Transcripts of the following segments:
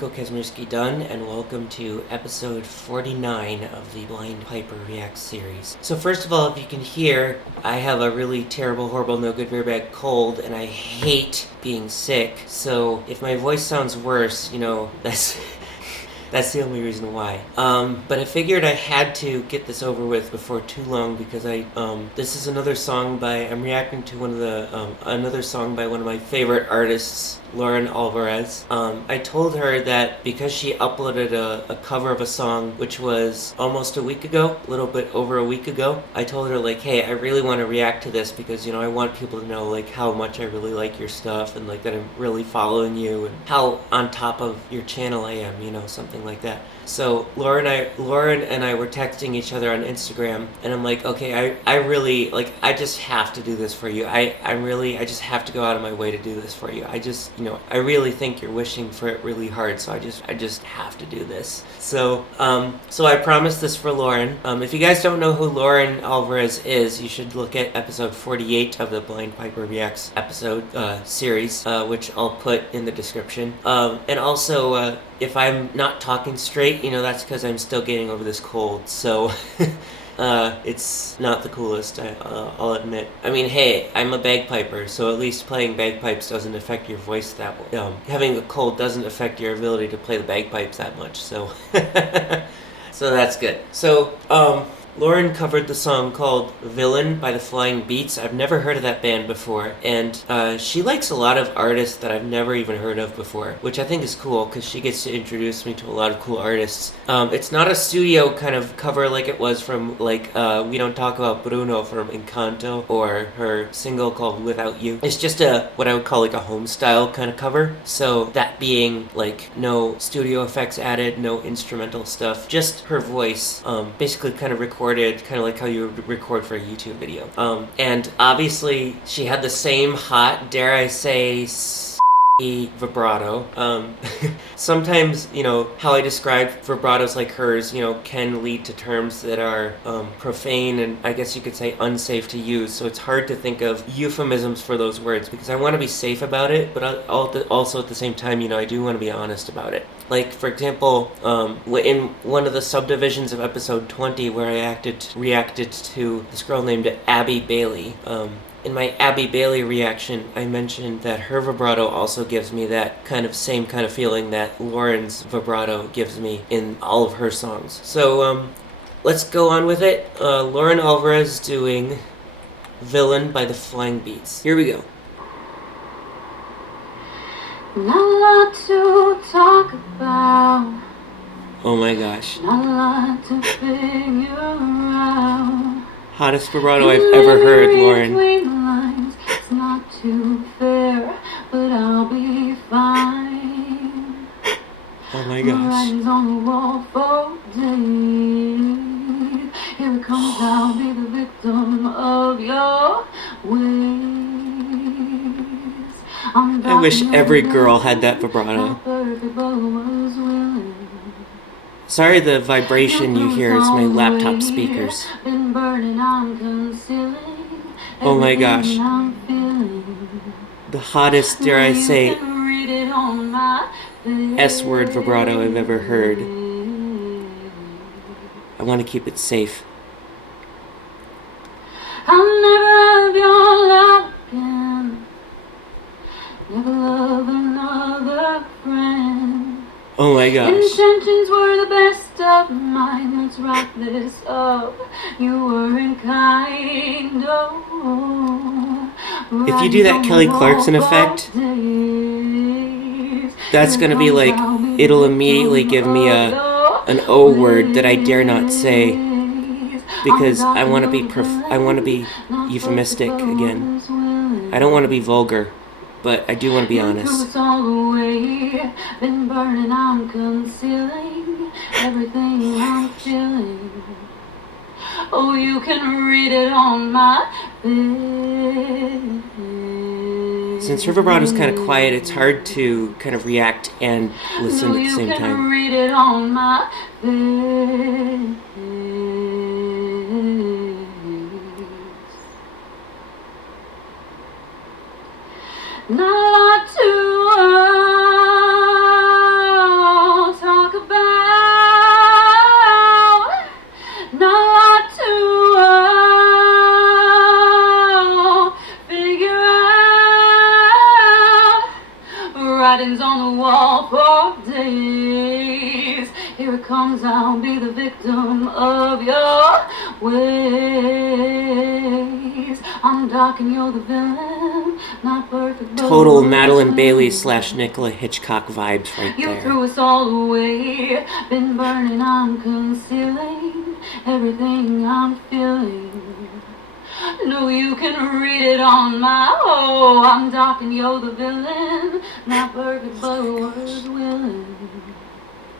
Nico Kazmierski-Dunn, and welcome to episode 49 of the Blind Piper Reacts series. So first of all, if you can hear, I have a really terrible, horrible, no good, very bad cold, and I hate being sick. So if my voice sounds worse, that's that's the only reason why. But I figured I had to get this over with before too long because this is another song I'm reacting to another song by one of my favorite artists, Lauren Alvarez. I told her that because she uploaded a cover of a song which was almost a week ago, a little bit over a week ago, I told her hey, I really want to react to this because, I want people to know how much I really like your stuff and that I'm really following you and how on top of your channel I am, something like that. So Lauren and I were texting each other on Instagram, and I'm like, okay, I really, I just have to do this for you. I just have to go out of my way to do this for you. I really think you're wishing for it really hard, so I just have to do this. So I promised this for Lauren. If you guys don't know who Lauren Alvarez is, you should look at episode 48 of the Blind Piper Reacts episode series, which I'll put in the description. And also, if I'm not talking straight, that's because I'm still getting over this cold, so it's not the coolest, I'll admit. I mean, hey, I'm a bagpiper, so at least playing bagpipes doesn't affect your voice that way. Having a cold doesn't affect your ability to play the bagpipes that much, so so that's good. So, Lauren covered the song called Villain by the Flying Beats. I've never heard of that band before, and she likes a lot of artists that I've never even heard of before, which I think is cool because she gets to introduce me to a lot of cool artists. It's not a studio kind of cover like it was from We Don't Talk About Bruno from Encanto, or her single called Without You. It's just what I would call a home style kind of cover. So that being no studio effects added, no instrumental stuff, just her voice, basically kind of recorded kind of like how you would record for a YouTube video. And obviously she had the same hot, dare I say, vibrato. Sometimes, how I describe vibratos like hers, can lead to terms that are profane and I guess you could say unsafe to use. So it's hard to think of euphemisms for those words because I want to be safe about it, but also at the same time, I do want to be honest about it. For example, in one of the subdivisions of episode 20 where I reacted to this girl named Abby Bailey, in my Abby Bailey reaction, I mentioned that her vibrato also gives me that same kind of feeling that Lauren's vibrato gives me in all of her songs. So, let's go on with it. Lauren Alvarez doing Villain by the Flying Beats. Here we go. Not a lot to talk about. Oh my gosh. Not a lot to figure out. Hottest vibrato I've ever heard, Lauren. Lines, it's not too fair, but I'll be fine. Oh my gosh. Writing's on the wall for days. Here it comes, I'll be the victim of your ways. I wish every girl had that vibrato. Sorry the vibration you hear, it's my laptop speakers. Oh my gosh. The hottest, dare I say, S-word vibrato I've ever heard. I want to keep it safe. I'll never have your love again. Never love another friend. Oh my gosh. Intentions were the best of mine. Let's wrap this up. You weren't kind. If you do that Kelly Clarkson effect, that's gonna be it'll immediately give me an O word that I dare not say because I want to be euphemistic again. I don't want to be vulgar, but I do want to be honest. Been burning, I'm concealing everything I'm feeling. Oh, you can read it on my face. Since her vibrato is kind of quiet, it's hard to kind of react and listen at the same time. You can read it on my face. Not a lot to writing's on the wall for days. Here it comes, I'll be the victim of your ways. I'm dark and you're the villain, not perfect but Total Madeline Bailey / Nicola Hitchcock vibes right you there. threw us all away. Been burning, I'm concealing everything I'm feeling. No, you can read it on my I'm dark and you're the villain, not perfect but was willing.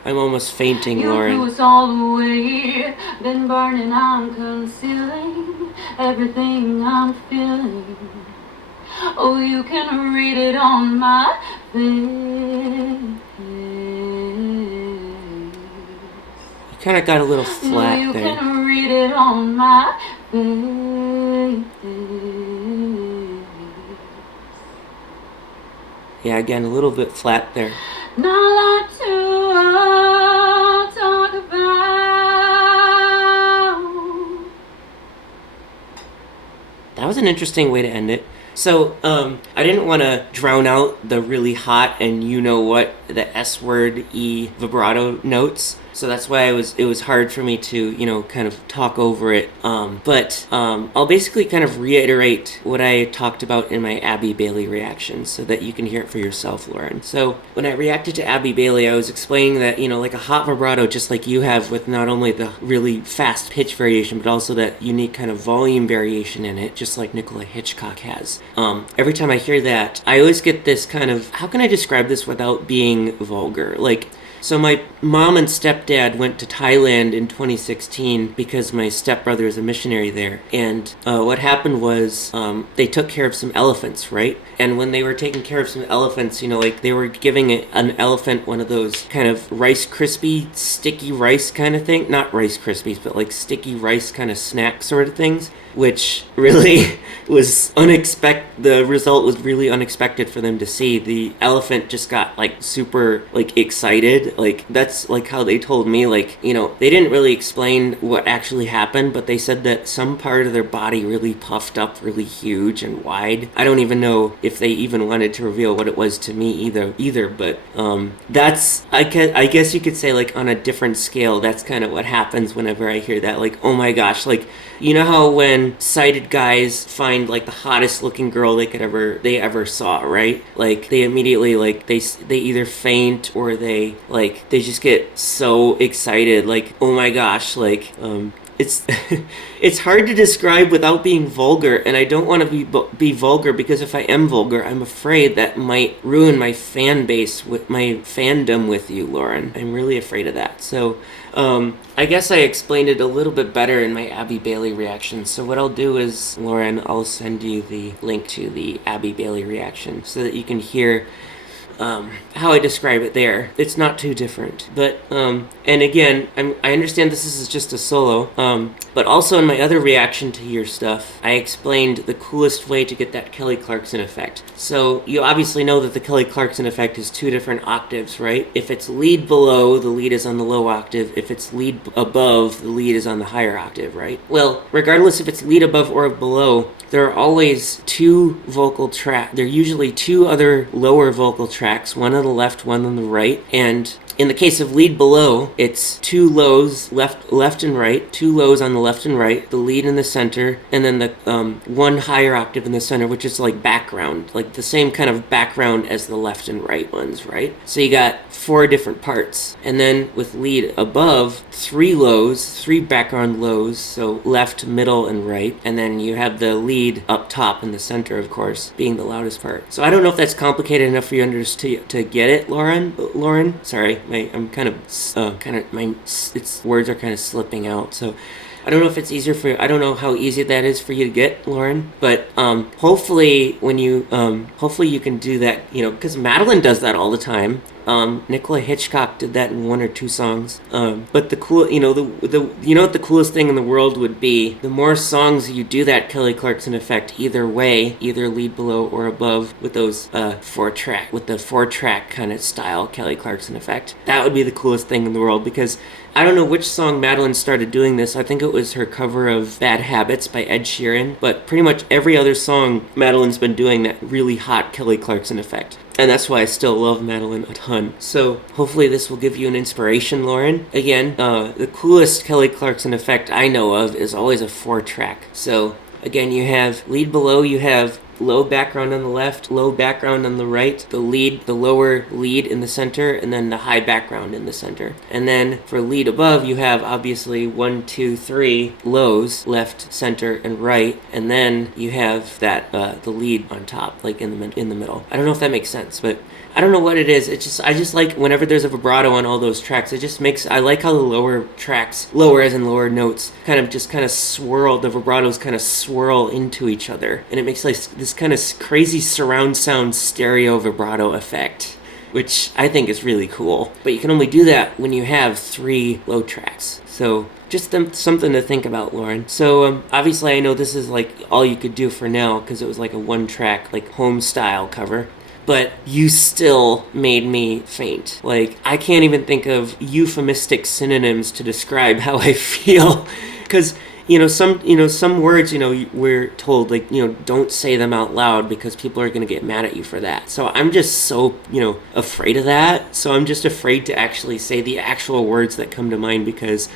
I'm almost fainting, You Lauren. threw us all away. Been burning, I'm concealing everything I'm feeling. Oh, you can read it on my face. You kind of got a little No, flat you there. can read it on my face. Yeah, again, a little bit flat there. Not a lot to talk about. That was an interesting way to end it. So, I didn't want to drown out the really hot and the S word E vibrato notes. So that's why it was hard for me to, kind of talk over it. But I'll basically kind of reiterate what I talked about in my Abby Bailey reaction so that you can hear it for yourself, Lauren. So when I reacted to Abby Bailey, I was explaining that, like a hot vibrato, just like you have with not only the really fast pitch variation, but also that unique kind of volume variation in it, just like Nicola Hitchcock has. Every time I hear that, I always get this kind of, how can I describe this without being vulgar? So my mom and stepdad went to Thailand in 2016 because my stepbrother is a missionary there. And what happened was they took care of some elephants, right? And when they were taking care of some elephants, they were giving an elephant one of those kind of Rice Krispie, sticky rice kind of thing. Not Rice Krispies, but like sticky rice kind of snack sort of things, which really was unexpected. The result was really unexpected for them to see. The elephant just got super excited. That's how they told me, they didn't really explain what actually happened, but they said that some part of their body really puffed up really huge and wide. I don't even know if they even wanted to reveal what it was to me either, but that's, I guess you could say, on a different scale, that's kind of what happens whenever I hear that, oh my gosh, you know how when sighted guys find the hottest looking girl they ever saw, right? They immediately they either faint or they just get so excited, oh my gosh, it's it's hard to describe without being vulgar, and I don't want to be vulgar, because if I am vulgar, I'm afraid that might ruin my fan base with my fandom with you, Lauren. I'm really afraid of that. So I guess I explained it a little bit better in my Abby Bailey reaction. So what I'll do is, Lauren, I'll send you the link to the Abby Bailey reaction so that you can hear how I describe it there. It's not too different. But, and again, I understand this is just a solo, but also in my other reaction to your stuff, I explained the coolest way to get that Kelly Clarkson effect. So you obviously know that the Kelly Clarkson effect is 2 different octaves, right? If it's lead below, the lead is on the low octave. If it's lead above, the lead is on the higher octave, right? Well, regardless if it's lead above or below, there are always 2 vocal tracks. There are usually 2 other lower vocal tracks, one on the left, one on the right, and in the case of lead below, it's 2 lows left and right, 2 lows on the left and right, the lead in the center, and then the 1 higher octave in the center, which is background, the same kind of background as the left and right ones, right? So you got 4 different parts. And then with lead above, 3 lows, 3 background lows, so left, middle, and right. And then you have the lead up top in the center, of course, being the loudest part. So I don't know if that's complicated enough for you to get it, Lauren. Sorry, words are kind of slipping out. So I don't know if it's easier for you. I don't know how easy that is for you to get, Lauren. But hopefully you can do that, because Madeline does that all the time. Nicola Hitchcock did that in 1 or 2 songs. But the cool, what the coolest thing in the world would be? The more songs you do that Kelly Clarkson effect either way, either lead below or above, with those 4-track kind of style Kelly Clarkson effect. That would be the coolest thing in the world, because I don't know which song Madeline started doing this. I think it was her cover of Bad Habits by Ed Sheeran, but pretty much every other song Madeline's been doing that really hot Kelly Clarkson effect. And that's why I still love Madeline a ton. So hopefully this will give you an inspiration, Lauren. Again, the coolest Kelly Clarkson effect I know of is always a 4-track. So again, you have lead below, you have low background on the left, low background on the right, the lower lead in the center, and then the high background in the center. And then for lead above, you have obviously 1, 2, 3 lows, left, center, and right, and then you have that the lead on top, like in the middle. I don't know if that makes sense, but I don't know what it is. I just like whenever there's a vibrato on all those tracks, I like how the lower tracks, lower as in lower notes, kind of swirl, the vibratos kind of swirl into each other. And it makes like this kind of crazy surround sound stereo vibrato effect, which I think is really cool. But you can only do that when you have 3 low tracks. So just something to think about, Lauren. So obviously I know this is like all you could do for now because it was like a 1-track, like home style cover. But you still made me faint. Like, I can't even think of euphemistic synonyms to describe how I feel. Because, some words, we're told, like, don't say them out loud because people are going to get mad at you for that. So I'm just so, afraid of that. So I'm just afraid to actually say the actual words that come to mind because,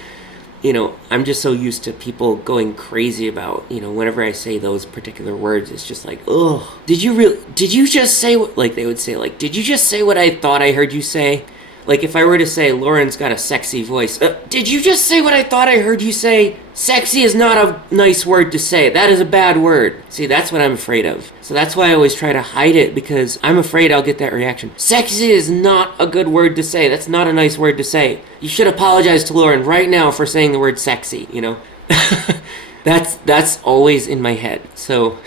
I'm just so used to people going crazy about, whenever I say those particular words, it's just like, ugh. Did you just say what, like they would say, like, did you just say what I thought I heard you say? Like if I were to say, Lauren's got a sexy voice, did you just say what I thought I heard you say? Sexy is not a nice word to say. That is a bad word. See, that's what I'm afraid of. So that's why I always try to hide it because I'm afraid I'll get that reaction. Sexy is not a good word to say. That's not a nice word to say. You should apologize to Lauren right now for saying the word sexy, That's always in my head. So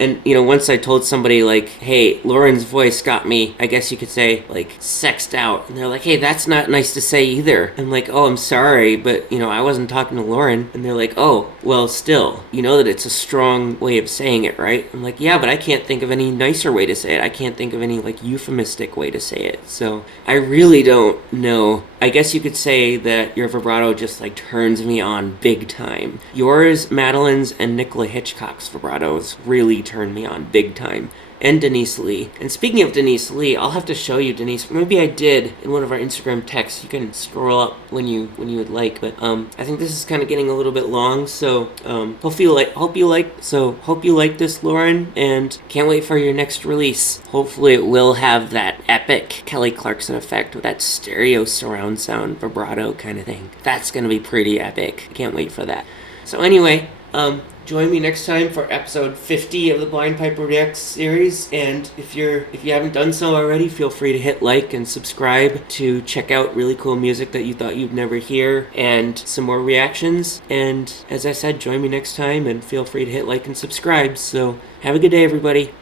and once I told somebody like, hey, Lauren's voice got me, I guess you could say, like, sexed out. And they're like, hey, that's not nice to say either. I'm like, oh, I'm sorry, but I wasn't talking to Lauren. And they're like, oh, well, still, you know that it's a strong way of saying it, right? I'm like, yeah, but I can't think of any nicer way to say it. I can't think of any like euphemistic way to say it. So I really don't know. I guess you could say that your vibrato just like turns me on big time. Yours, Madeline's, and Nicola Hitchcock's vibratos really turn me on big time. And Denise Lee. And speaking of Denise Lee, I'll have to show you Denise. Maybe I did in one of our Instagram texts. You can scroll up when you would like. But I think this is kind of getting a little bit long. So hope you like this, Lauren. And can't wait for your next release. Hopefully it will have that epic Kelly Clarkson effect with that stereo surround sound vibrato kind of thing. That's gonna be pretty epic. Can't wait for that. So anyway, join me next time for episode 50 of the Blind Piper Reacts series. And if you haven't done so already, feel free to hit like and subscribe to check out really cool music that you thought you'd never hear and some more reactions. And as I said, join me next time and feel free to hit like and subscribe. So have a good day, everybody.